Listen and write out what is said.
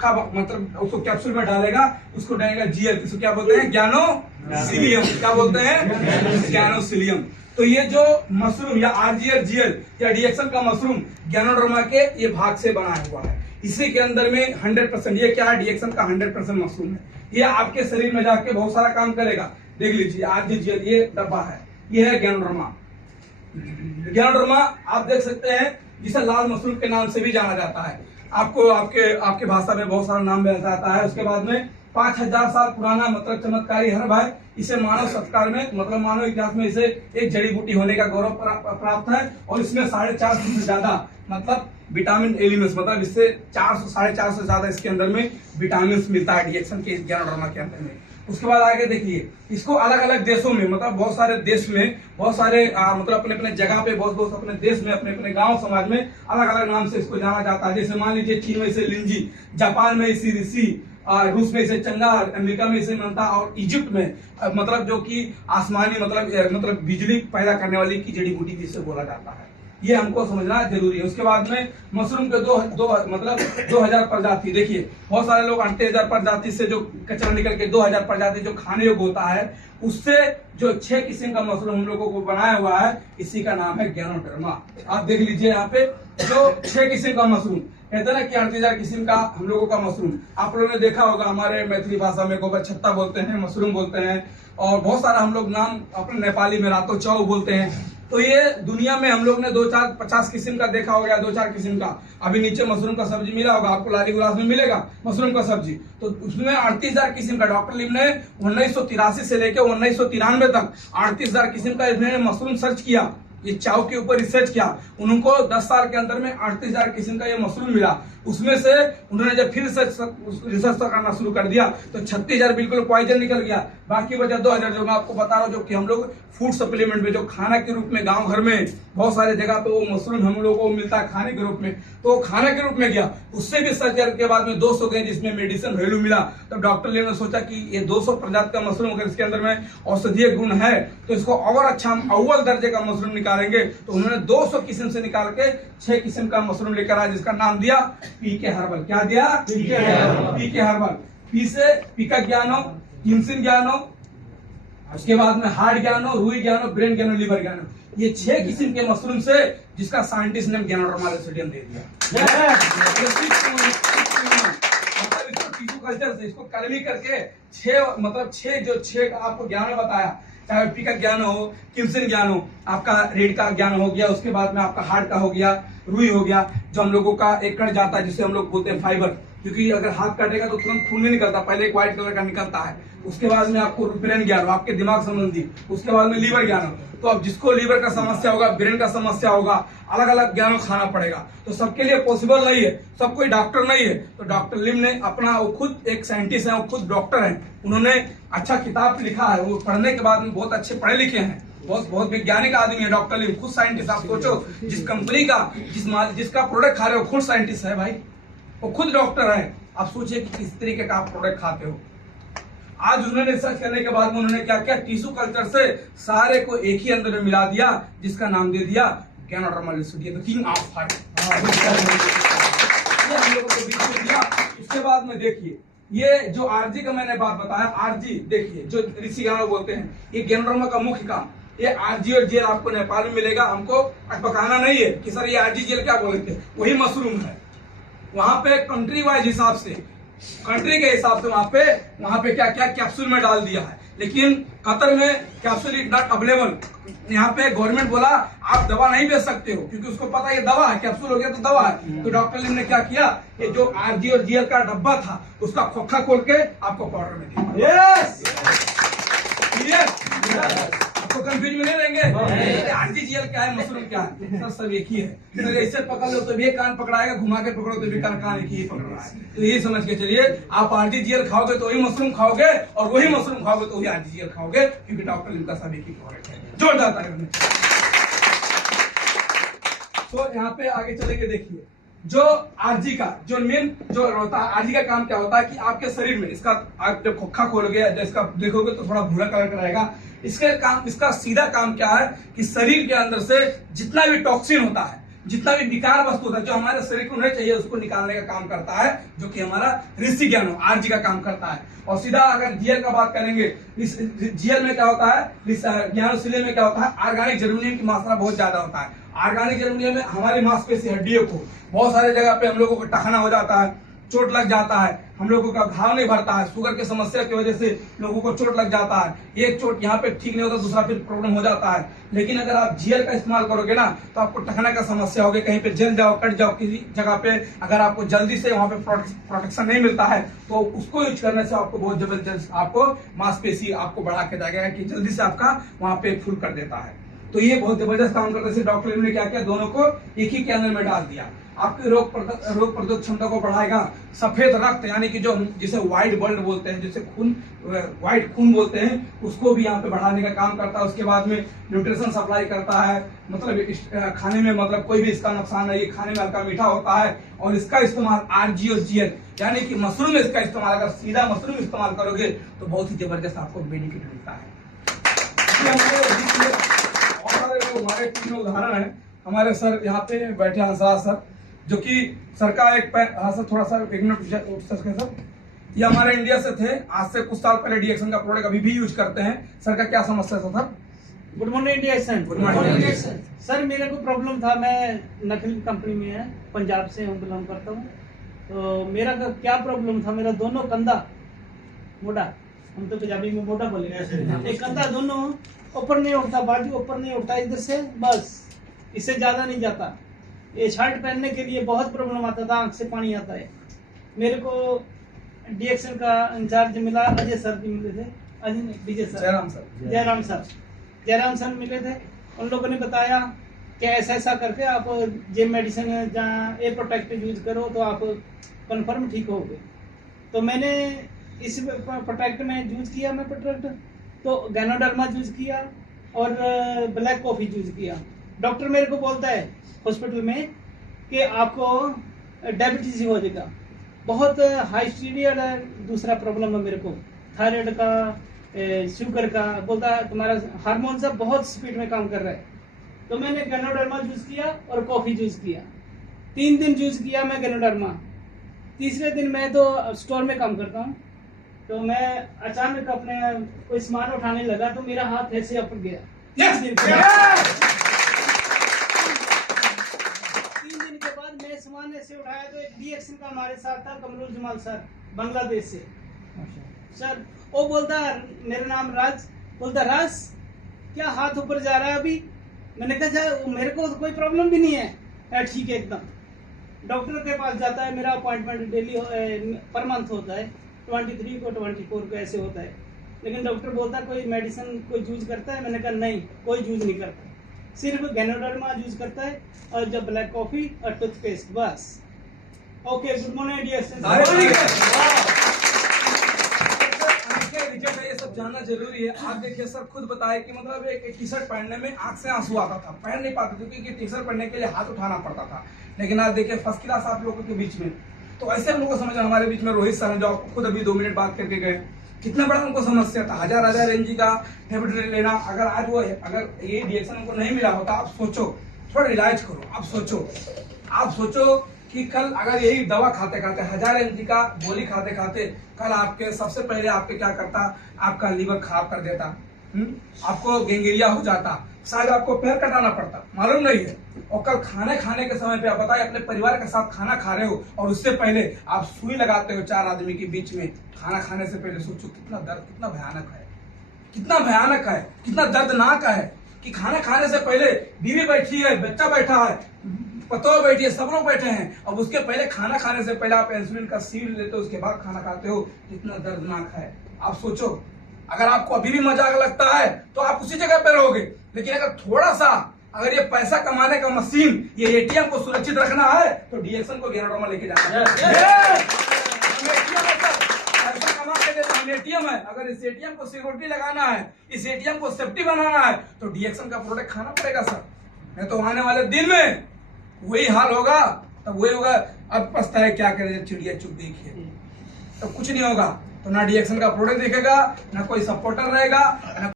खोखा मतलब उसको कैप्सूल में डालेगा, उसको डालेगा जीएल, इसको क्या बोलते हैं, ज्ञानोसिलियम। क्या बोलते हैं, ज्ञानोसिलियम। तो ये जो मशरूम या आरजीएल जीएल या डीएक्सन का मशरूम गैनोडर्मा के ये भाग से बना हुआ है। इसी के अंदर में 100% ये क्या है, डीएक्सन का 100% मशरूम है। ये आपके शरीर में जाके बहुत सारा काम करेगा। देख लीजिए आरजीएल ये डब्बा है, ये है गैनोडर्मा। गैनोडर्मा आप देख सकते हैं जिसे लाल मशरूम के नाम से भी जाना जाता है। आपको आपके भाषा में बहुत सारा नाम दिया जाता है। उसके बाद में 5000 साल पुराना मतलब चमत्कारी हर्ब है। इसे मानव सत्कार में मतलब मानव इतिहास में इसे एक जड़ी बूटी होने का गौरव प्राप्त है। और इसमें 450 से ज्यादा मतलब विटामिन एलिमेंट्स, मतलब इससे 400-450 से ज्यादा इसके अंदर में विटामिन मिलता है डीएक्सन के गैनोडर्मा के अंदर में। उसके बाद आगे देखिए, इसको अलग अलग देशों में मतलब बहुत सारे देश में बहुत सारे मतलब अपने अपने जगह पे बहुत अपने देश में अपने अपने गांव समाज में अलग अलग नाम से इसको जाना जाता है। जैसे मान लीजिए चीन में इसे लिंजी, जापान में इसे रिसी, रूस में इसे चंगा, अमेरिका में इसे मनता और इजिप्ट में मतलब जो कि आसमानी मतलब बिजली पैदा करने वाली की जड़ी बूटी जिसे बोला जाता है। ये हमको समझना जरूरी है। उसके बाद में मशरूम के मतलब 2000 प्रजाति। देखिए बहुत सारे लोग 8000 प्रजाति से जो कचरा निकल के 2000 प्रजाति जो खाने योग्य होता है, उससे जो 6 किस्म का मशरूम हम लोगों को बनाया हुआ है, इसी का नाम है गैनोडर्मा। आप देख लीजिए यहाँ पे जो 6 किस्म का मशरूम कहते ना कि 8000 किस्म का हम लोगों का मशरूम। आप लोगों ने देखा होगा हमारे मैथिली भाषा में गोबर छत्ता बोलते हैं, मशरूम बोलते हैं, और बहुत सारा हम लोग नाम अपने नेपाली में रातो चाव बोलते हैं। तो ये दुनिया में हम लोग ने 2-4-50 किस्म का देखा होगा, 2-4 किस्म का। अभी नीचे मशरूम का सब्जी मिला होगा आपको, लाली गुलास में मिलेगा मशरूम का सब्जी। तो उसमें 38,000 किस्म का डॉक्टर लिम ने 1983 से लेकर 1993 तक 38,000 किस्म का इन्होंने मशरूम सर्च किया, ये चाव के ऊपर रिसर्च किया। उनको 10 साल के अंदर में 38,000 किस्म का ये मशरूम मिला। उसमें से उन्होंने जब फिर रिसर्च करना शुरू कर दिया तो 36,000 बिल्कुल पॉइजन निकल गया। बाकी बचा 2,000 जो मैं आपको बता रहा हूँ, जो कि हम लोग फूड सप्लीमेंट में जो खाना के रूप में गांव घर में बहुत सारे जगह पे वो मशरूम हम लोगों को मिलता है खाने के रूप में, तो खाना के रूप में गया। उससे भी सर्च करने के बाद में 200 गए जिसमें मेडिसिन वैल्यू मिला। तो डॉक्टर ने सोचा कि ये 200 प्रजाति का मशरूम अगर इसके अंदर में औषधीय गुण है तो इसको और अच्छा हम अव्वल दर्जे का मशरूम निकालेंगे। तो उन्होंने 200 किस्म से निकाल के 6 किस्म का मशरूम लेकर आया, जिसका नाम दिया पीके हर्बल। क्या दिया? पीके हर्बल। पी से पीका ज्ञानो, किमसिन ज्ञानो, उसके बाद में हार्ट ज्ञानो, रुई ज्ञानो, ब्रेन ज्ञानो, लिवर ज्ञानो, ये 6 किस्म के मशरूम से जिसका साइंटिस्ट ने गैनोडर्मा रेसिडियम दे दिया। टिश्यू कल्चर से इसको कलमी करके 6 आपको ज्ञान बताया, चाहे पी का ज्ञान हो, किमसिन ज्ञान हो, आपका रेड का ज्ञान हो गया, उसके बाद में आपका हार्ट का हो गया, रुई हो गया, जो हम लोगों का एक कट जाता है जिसे हम लोग बोलते हैं फाइबर, क्योंकि अगर हाथ काटेगा तो तुरंत खून नहीं निकलता, पहले एक व्हाइट कलर का निकलता है। उसके बाद में आपको ब्रेन ज्ञान हो, आपके दिमाग संबंधी, उसके बाद में लीवर ज्ञान हो। तो अब जिसको लीवर का समस्या होगा, ब्रेन का समस्या होगा, अलग अलग ज्ञान खाना पड़ेगा। तो सबके लिए पॉसिबल नहीं है, सब कोई डॉक्टर नहीं है। तो डॉक्टर लिम ने अपना, वो खुद एक साइंटिस्ट है, वो खुद डॉक्टर है, उन्होंने अच्छा किताब लिखा है, वो पढ़ने के बाद में बहुत अच्छे पढ़े लिखे हैं, बहुत वैज्ञानिक आदमी है डॉक्टर लिम, खुद साइंटिस्ट। आप सोचो जिस कंपनी का जिसका प्रोडक्ट खा रहे हो खुद साइंटिस्ट है भाई, वो खुद डॉक्टर है। आप सोचिए कि किस तरीके का आप प्रोडक्ट खाते हो। आज उन्होंने रिसर्च करने के बाद में उन्होंने क्या किया, टिश्यू कल्चर से सारे को एक ही अंदर में मिला दिया, जिसका नाम दे दिया गैनोडर्मा रेसिडियम, द किंग ऑफ हार्ट। हम लोगों को बीच में दिया। उसके बाद में देखिए ये जो आरजी का मैंने बात बताया, आरजी देखिए जो ऋषि गानो बोलते हैं, ये गैनोडर्मा का मुख्य काम, ये आरजी और जेल आपको नेपाल में मिलेगा। हमको बताना नहीं है कि सर ये आरजी जेल क्या बोले थे, वही मशरूम है। वहां पे कंट्री वाइज हिसाब से, कंट्री के हिसाब से वहां पे क्या क्या कैप्सूल में डाल दिया है। लेकिन कतर में कैप्सूल इज नॉट अवेलेबल। यहाँ पे गवर्नमेंट बोला आप दवा नहीं बेच सकते हो, क्योंकि उसको पता ये दवा है, कैप्सूल हो गया तो दवा है। तो डॉक्टर लिम ने क्या किया, ये जो आरजी और जीएल का डब्बा था उसका खोखा खोल के आपको पाउडर में दिया। आपको कंफ्यूज में नहीं रहेंगे आरजी जीएल क्या है, मशरूम क्या है, सर सब एक ही है। सर ऐसे पकड़ लो तो भी कान पकड़ाएगा, घुमा के पकड़ो तो भी कान एक ही पकड़ रहा है। तो यही समझ के चलिए, आप आरजी जीएल खाओगे तो वही मशरूम खाओगे, और वही मशरूम खाओगे तो वही आरजी जीएल खाओगे, क्योंकि डॉक्टर लिम का सब एक ही प्रोडक्ट है। जोरदार तारीफ। तो यहाँ पे आगे चलेंगे। देखिए जो आरजी का जो मेन जो होता है, आरजी का काम क्या होता है कि आपके शरीर में इसका आप जब खोखा खोलोगे, इसका देखोगे तो थोड़ा भूरा कलर का रहेगा। इसका सीधा काम क्या है कि शरीर के अंदर से जितना भी टॉक्सिन होता है, जितना भी बेकार वस्तु होता है जो हमारे शरीर को नहीं चाहिए उसको निकालने का काम करता है, जो कि हमारा ऋषि ज्ञानो आरजी का काम करता है। और सीधा अगर जीएल का बात करेंगे, इस जीएल में क्या होता है, इस ज्ञानोसिलियम में क्या होता है, ऑर्गेनिक जर्मेनियम की मात्रा बहुत ज्यादा होता है। ऑर्गेनिक जर्मेनियम में हमारी मांसपेशी हड्डियों को बहुत सारे जगह पे हम लोगों को टखना हो जाता है, चोट लग जाता है, हम लोगों का घाव नहीं भरता है, शुगर की समस्या की वजह से लोगों को चोट लग जाता है, एक चोट यहाँ पे ठीक नहीं होता दूसरा फिर प्रॉब्लम हो जाता है। लेकिन अगर आप जीएल का इस्तेमाल करोगे ना तो आपको टखना का समस्या होगी, कहीं पे जल जाओ कट जाओ किसी जगह पे, अगर आपको जल्दी से वहां पे प्रोटेक्शन नहीं मिलता है तो उसको यूज करने से आपको बहुत जबरदस्त आपको मांसपेशी आपको बढ़ा के देगा कि जल्दी से आपका वहां पे फुल कर देता है। तो ये बहुत जबरदस्त काम करते हैं। डॉक्टर ने क्या किया, दोनों को एक ही कैनल में डाल दिया, आपकी रोग प्रतिरोधक क्षमता को बढ़ाएगा। सफेद रक्त यानी कि जो जिसे व्हाइट ब्लड बोलते हैं, जिसे खून व्हाइट खून बोलते हैं, उसको भी यहाँ पे बढ़ाने का काम करता है। उसके बाद में न्यूट्रिशन सप्लाई करता है, मतलब खाने में मतलब कोई भी इसका नुकसान नहीं, खाने में हल्का मीठा होता है। और इसका इस्तेमाल आरजी और जीएल यानी कि मशरूम में इसका इस्तेमाल अगर सीधा मशरूम इस्तेमाल करोगे तो बहुत ही जबरदस्त आपको बेनिफिट मिलता है। हमारे तीन उदाहरण है, हमारे सर यहाँ पे बैठे हंसराज सर, जो कि सर का एक हाँ सर थोड़ा सा एक मिनट सर, ये हमारे इंडिया से थे, आज से कुछ साल पहले डीएक्सन का प्रोडक्ट अभी भी यूज करते हैं। सर का क्या समस्या था सर? गुड मॉर्निंग डीएक्सन। गुड मॉर्निंग सर, मेरे को प्रॉब्लम था, मैं नकली कंपनी में है, पंजाब से हूँ, बिलोंग करता हूँ। तो मेरा क्या प्रॉब्लम था, मेरा दोनों कंधा मोटा, हम तो पंजाबी में मोटा बोले, एक कंधा दोनों ऊपर नहीं उठता, बाजू ऊपर नहीं उठता, इधर से बस, इससे ज्यादा नहीं जाता। ये शर्ट पहनने के लिए बहुत प्रॉब्लम आता था, आंख से पानी आता है। मेरे को डीएक्सन का इंचार्ज मिला, अजय सर जी मिले थे, अजय विजय सर, जयराम सर मिले थे। उन लोगों ने बताया कि ऐसा ऐसा करके आप जे मेडिसिन जहाँ ए प्रोटेक्ट यूज करो तो आप कंफर्म ठीक हो गए। तो मैंने इस प्रोटेक्ट में यूज किया, मैं प्रोटेक्ट तो गैनोडर्मा यूज किया और ब्लैक कॉफी यूज किया। डॉक्टर मेरे को बोलता है हॉस्पिटल में कि आपको डायबिटीज हो जाएगा, बहुत हाई स्टीरियर दूसरा प्रॉब्लम है मेरे को, थायराइड का, शुगर का, बोलता है तुम्हारा हार्मोन सब बहुत स्पीड में काम कर रहा है। तो मैंने गैनोडर्मा यूज किया और कॉफी यूज किया, 3 दिन यूज किया मैं गैनोडर्मा। तीसरे दिन मैं तो स्टोर में काम करता हूँ, तो मैं अचानक अपने कोई सामान उठाने लगा तो मेरा हाथ ऐसे अप गया। 3 दिन के बाद मैं सामान ऐसे उठाया तो एक डीएक्सन का हमारे साथ था, कमरुल जमाल सर, बांग्लादेश से। सर वो बोलता, मेरा नाम राज, बोलता राज क्या हाथ ऊपर जा रहा है अभी? मैंने कहा सर मेरे को कोई प्रॉब्लम भी नहीं है, ठीक है एकदम। डॉक्टर के पास जाता है, मेरा अपॉइंटमेंट डेली पर मंथ होता है, 23 को 24 को ऐसे होता है। लेकिन डॉक्टर बोलता कोई मेडिसिन कोई यूज करता है? मैंने कहा नहीं, कोई यूज नहीं करता, सिर्फ गैनोडर्मा यूज करता है और जब ब्लैक कॉफी और टूथपेस्ट, बस। ओके, गुड मॉर्निंग ये सब जानना जरूरी है। आप देखिए सर खुद बताए कि मतलब एक टी शर्ट पहनने में आंख से आंसू आता था, पहन नहीं पाते थे क्योंकि टी शर्ट पहनने के लिए हाथ उठाना पड़ता था। लेकिन आप देखिए फर्स्ट क्लास आप लोगों के बीच में, तो ऐसे हम लोगों को समझ, हमारे बीच में रोहित सर हैं जो आपको खुद अभी 2 मिनट बात करके गए, कितना बड़ा उनको समस्या था, हजार एनजी का टैबलेट लेना। अगर आज वो अगर ये डीएक्सन उनको नहीं मिला होता, आप सोचो, थोड़ा रिलाइज करो, आप सोचो कि कल अगर यही दवा खाते खाते 1000 mg का गोली खाते खाते कल आपके सबसे पहले आपके क्या करता, आपका लीवर खराब कर देता, आपको गेंगेरिया हो जाता, शायद आपको पैर कटाना पड़ता, मालूम नहीं है। और कल खाने के समय पे आप बताए अपने परिवार के साथ खाना खा रहे हो और उससे पहले आप सुई लगाते हो 4 आदमी के बीच में, खाना खाने से पहले सोचो कितना दर्द, कितना भयानक है, कितना दर्दनाक है कि खाना खाने से पहले बीवी बैठी है, बच्चा बैठा है, पतोह बैठी है, सब लोग बैठे हैं, अब उसके पहले खाना खाने से पहले आप इंसुलिन का सील लेते हो, उसके बाद खाना खाते हो, कितना दर्दनाक है। आप सोचो, अगर आपको अभी भी मजाक लगता है तो आप उसी जगह पे रहोगे। लेकिन अगर थोड़ा सा अगर ये पैसा कमाने का मशीन, ये एटीएम को सुरक्षित रखना है तो डीएक्सन को गैनोडर्मा लेके जाना है। एटीएम है, अगर इस एटीएम को सिक्योरिटी लगाना है, इस एटीएम को सेफ्टी बनाना है तो डीएक्सन का प्रोडक्ट खाना पड़ेगा सर। नहीं तो आने वाले दिन में वही हाल होगा, तब वही होगा, अब पछताए क्या करें, चिड़िया चुप देखिए, तो कुछ नहीं होगा। तो ना डीएक्सन का प्रोडक्ट दिखेगा, ना कोई सपोर्टर रहेगा, ना